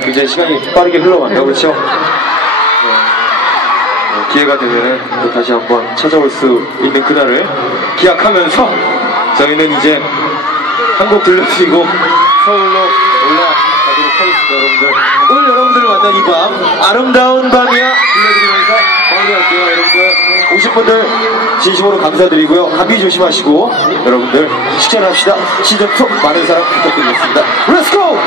굉장히 시간이 빠르게 흘러간다 그렇죠? 네. 어, 기회가 되면 다시 한번 찾아올 수 있는 그날을 기약하면서 저희는 이제 한 곡 들려드리고 서울로 올라가도록 하겠습니다 여러분들 오늘 여러분들을 만난 이 밤 아름다운 밤이야 불러드리면서 마무리할게요 여러분들 오신 분들 진심으로 감사드리고요 감기 조심하시고 여러분들 식전합시다 시즌2 많은 사랑 부탁드리겠습니다 렛츠고!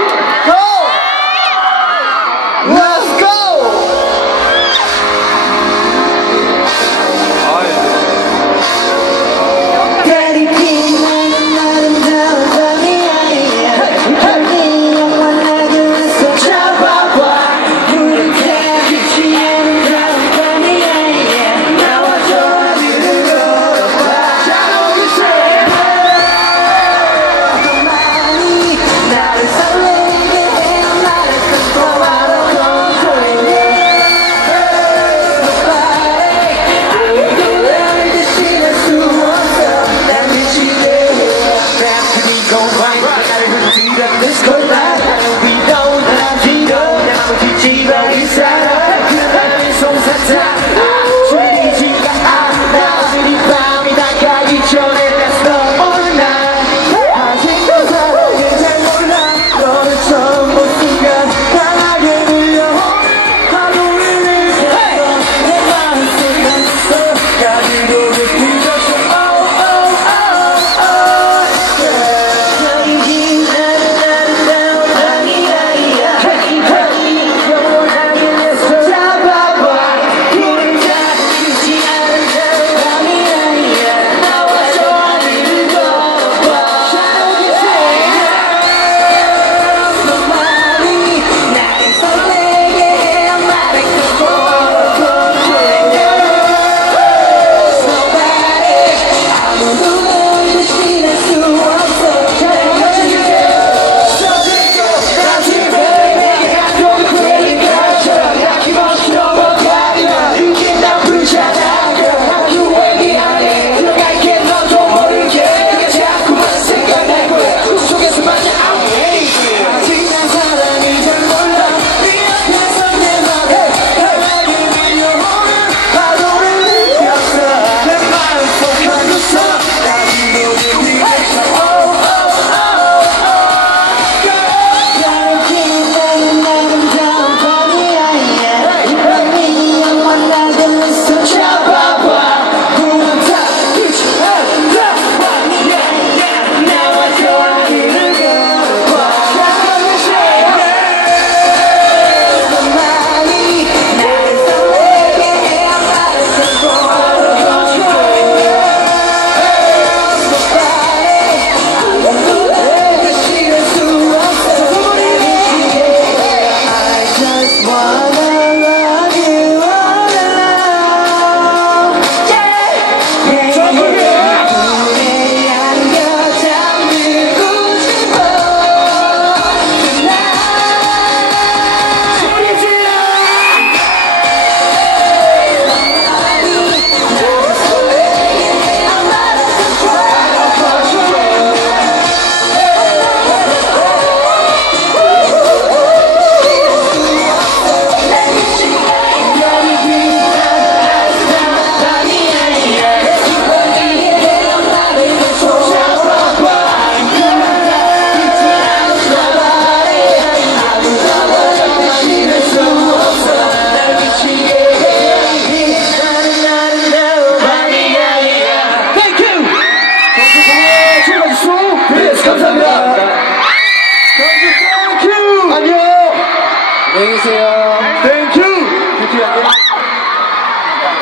안녕하세요.